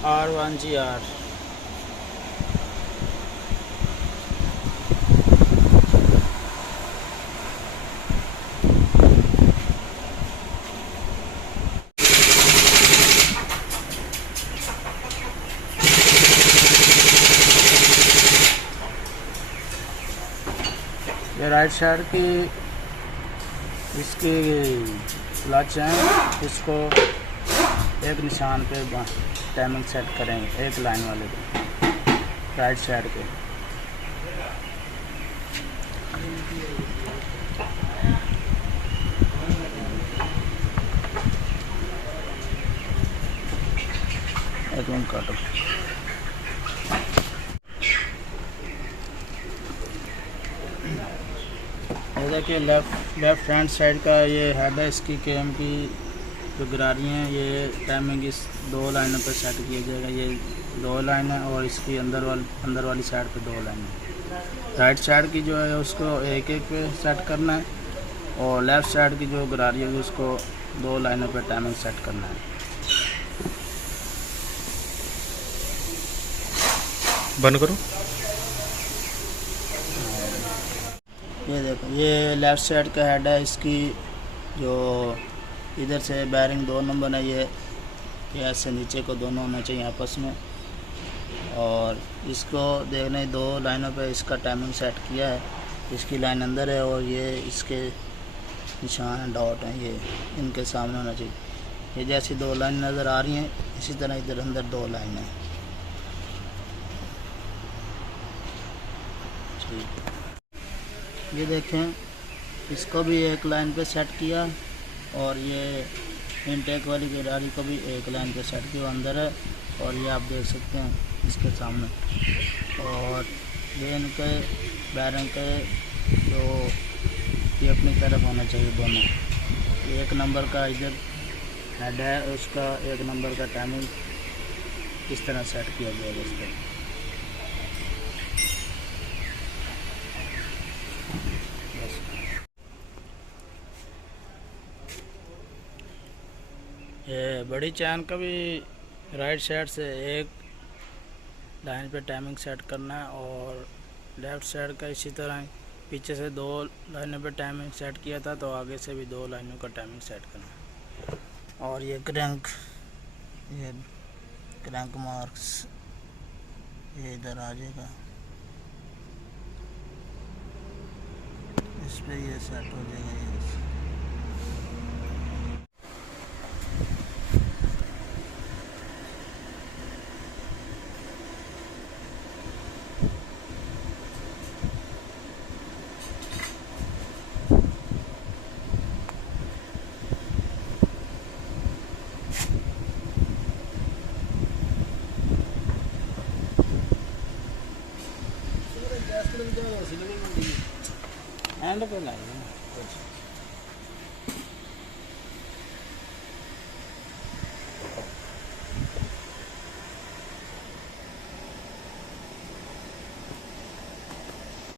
R1GR। ये right side की इसकी क्लच है, इसको एक निशान पे टाइमिंग सेट करेंगे, एक लाइन वाले पे राइट साइड पे। एक मिनट काटो। ये देखिए लेफ्ट हैंड साइड का ये हेड है, इसकी केएम की जो गिरारी हैं, ये टाइमिंग इस दो लाइनों पर सेट किया जाएगा। ये दो लाइन है और इसकी अंदर वाली साइड पे दो लाइन है। राइट साइड की जो है उसको एक एक पे सेट करना है और लेफ़्ट साइड की जो गिरारी है उसको दो लाइनों पे टाइमिंग सेट करना है। बंद करो। ये देखो, ये लेफ़्ट साइड का हेड है, इसकी जो इधर से बैरिंग 2 नंबर है, ये ऐसे नीचे को दोनों होना चाहिए आपस में। और इसको देखने दो लाइनों पे इसका टाइमिंग सेट किया है। इसकी लाइन अंदर है और ये इसके निशान डॉट हैं, ये इनके सामने होना चाहिए। ये जैसी दो लाइन नज़र आ रही हैं, इसी तरह इधर अंदर दो लाइन है। ठीक, ये देखें, इसको भी एक लाइन पे सेट किया और ये इनटेक वाली गिरारी को भी एक लाइन पे सेट किया, अंदर है। और ये आप देख सकते हैं इसके सामने। और ये इनके बैरिंग के जो ये अपनी तरफ होना चाहिए दोनों। एक नंबर का इधर हेड है, उसका एक नंबर का टाइमिंग इस तरह सेट किया गया इस पर। ये बड़ी चैन का भी राइट साइड से एक लाइन पे टाइमिंग सेट करना है और लेफ़्ट साइड का इसी तरह पीछे से दो लाइनों पे टाइमिंग सेट किया था, तो आगे से भी दो लाइनों का टाइमिंग सेट करना है। और ये क्रैंक मार्क्स ये इधर आ जाएगा, इस पे ये सेट हो जाएगा। ये एंड पे लाएगा।